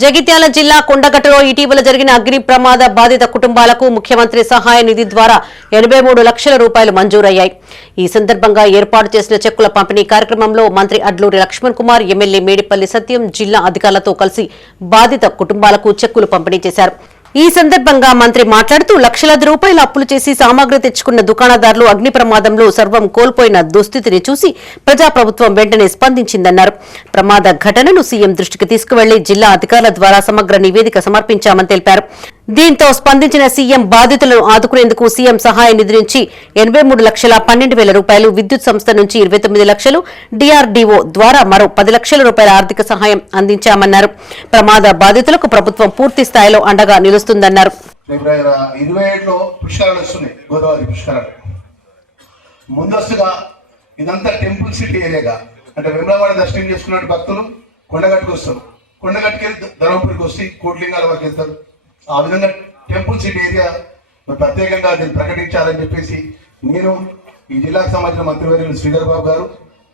జగిత్యాల జిల్లా కొండగట్టులో ఇటీవల జరిగిన అగ్ని ప్రమాద బాధిత కుటుంబాలకు ముఖ్యమంత్రి సహాయ నిధి ద్వారా ఎనభై మూడు లక్షల రూపాయలు మంజూరయ్యాయి. ఈ సందర్భంగా ఏర్పాటు చేసిన చెక్కుల పంపిణీ కార్యక్రమంలో మంత్రి అడ్లూరి లక్ష్మణ్ కుమార్ ఎమ్మెల్యే మేడిపల్లి సత్యం జిల్లా అధికారులతో కలిసి బాధిత కుటుంబాలకు చెక్కులు పంపిణీ చేశారు. ఈ సందర్భంగా మంత్రి మాట్లాడుతూ లక్షలాది రూపాయల అప్పులు చేసి సామాగ్రి తెచ్చుకున్న దుకాణదారులు అగ్ని ప్రమాదంలో సర్వం కోల్పోయిన దుస్థితిని చూసి ప్రజాప్రభుత్వం వెంటనే స్పందించిందన్నారు. ప్రమాద ఘటనను సీఎం దృష్టికి తీసుకువెళ్ళి జిల్లా అధికారుల ద్వారా సమగ్ర నివేదిక సమర్పించామని తెలిపారు. దీంతో స్పందించిన సీఎం బాధితులను ఆదుకునేందుకు సీఎం సహాయ నిధి నుంచి ఎనబై మూడు లక్షల పన్నెండు వేల రూపాయలు విద్యుత్ సంస్థ నుంచి ఇరవై తొమ్మిది లక్షలు డీఆర్డీఓ ద్వారా మరో పది లక్షల రూపాయల ఆర్థిక సహాయం అందించామన్నారు. ప్రమాద బాధితులకు ప్రభుత్వం పూర్తి స్థాయిలో అండగా నిలుస్తుందన్నారు. ముందస్తుగా ఇదంతా టెంపుల్ సిటీ ఏరియాగా. అంటే వెమ్లవాడ దర్శనం చేసుకున్నట్టు భక్తులు కొండగట్టుకు వస్తారు. కొండగట్టుకెళ్ళి ధర్మపురికి వస్తే కోట్లింగాల వరకు వెళ్తారు. ఆ విధంగా టెంపుల్ సిటీ ఏరియా ప్రత్యేకంగా దీన్ని ప్రకటించాలని చెప్పేసి నేను ఈ జిల్లాకు సంబంధించిన మంత్రివర్యులు శ్రీధర్ బాబు గారు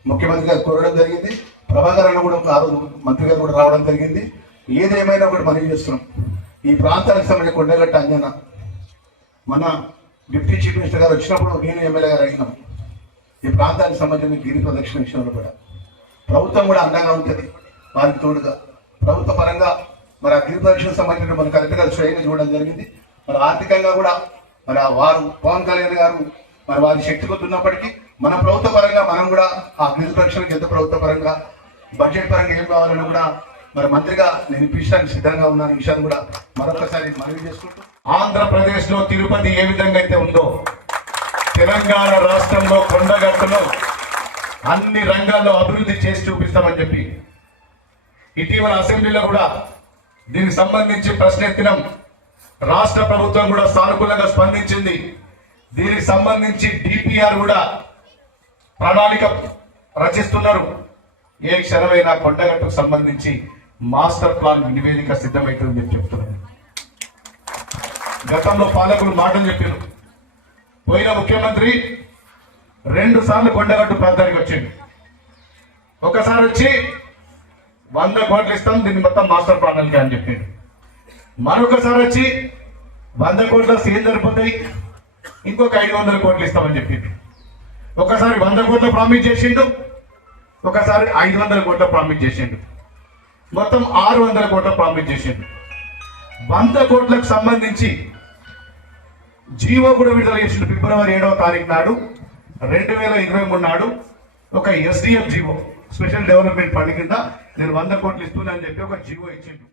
ముఖ్యమంత్రి గారు కోరడం జరిగింది. ప్రభాకర్ అన్న కూడా ఆ రోజు మంత్రి గారు కూడా రావడం జరిగింది. ఏదేమైనా ఒకటి మనవి చేస్తున్నాం. ఈ ప్రాంతానికి సంబంధించిన కొండగట్ట అంజన. మన డిప్యూటీ చీఫ్ మినిస్టర్ గారు వచ్చినప్పుడు నేను ఎమ్మెల్యే గారు అడిగినాం ఈ ప్రాంతానికి సంబంధించిన గిరి ప్రదక్షిణ విషయంలో కూడా. ప్రభుత్వం కూడా అందంగా ఉంటుంది. వారికి తోడుగా. ప్రభుత్వ పరంగా మరి ఆ గిరి ప్రదక్షిణ సంబంధించిన మన కలెక్టర్ గారు స్వయంగా చూడడం జరిగింది. మరి ఆర్థికంగా కూడా మరి వారు పవన్ కళ్యాణ్ గారు మరి వారి శక్తి కొద్ది ఉన్నప్పటికీ మన ప్రభుత్వ పరంగా మనం కూడా ఆ గిరి ప్రదక్షిణకి ఎంత ప్రభుత్వ పరంగా బడ్జెట్ పరంగా ఏం కావాలని కూడా మరి మంత్రిగా నేను ఇప్పించడానికి సిద్ధంగా ఉన్నాను. విషయాన్ని కూడా మరొకసారి మనవి చేసుకుంటూ ఆంధ్రప్రదేశ్లో తిరుపతి ఏ విధంగా అయితే ఉందో తెలంగాణ రాష్ట్రంలో కొండగట్టులో అన్ని రంగాల్లో అభివృద్ధి చేసి చూపిస్తామని చెప్పి ఇటీవల అసెంబ్లీలో కూడా దీనికి సంబంధించి ప్రశ్న ఎత్తినాం రాష్ట్ర ప్రభుత్వం కూడా సానుకూలంగా స్పందించింది. దీనికి సంబంధించి డిపిఆర్ కూడా ప్రణాళిక రచిస్తున్నారు. ఏ క్షణమైనా కొండగట్టుకు సంబంధించి మాస్టర్ ప్లాన్ నివేదిక సిద్ధమవుతుందని చెప్పి చెప్తున్నారు. గతంలో పాలకులు మాటలు చెప్పారు. పోయిన ముఖ్యమంత్రి రెండు సార్లు కొండగట్టు ప్రాంతానికి వచ్చింది ఒకసారి వచ్చి వంద కోట్లు ఇస్తాం దీన్ని మొత్తం మాస్టర్ ప్లాన్ అని చెప్పాడు. మరొకసారి వచ్చి వంద కోట్ల సీన్ సరిపోతాయి ఇంకొక ఐదు వందల కోట్లు ఇస్తామని చెప్పిండు. ఒకసారి వంద కోట్ల ప్రామిస్ చేసిండు ఒకసారి ఐదు వందల కోట్ల ప్రామిస్ చేసిండు. మొత్తం ఆరు వందల కోట్ల ప్రామిస్ చేసిండు. వంద కోట్లకు సంబంధించి జీవో కూడా విడుదల చేసిండు ఫిబ్రవరి ఏడవ తారీఖు నాడు రెండు వేల ఇరవై మూడు నాడు ఒక SDF GO. Special development fund కింద నేను వంద కోట్లు ఇస్తున్నానని చెప్పి ఒక జీవో ఇచ్చిండు.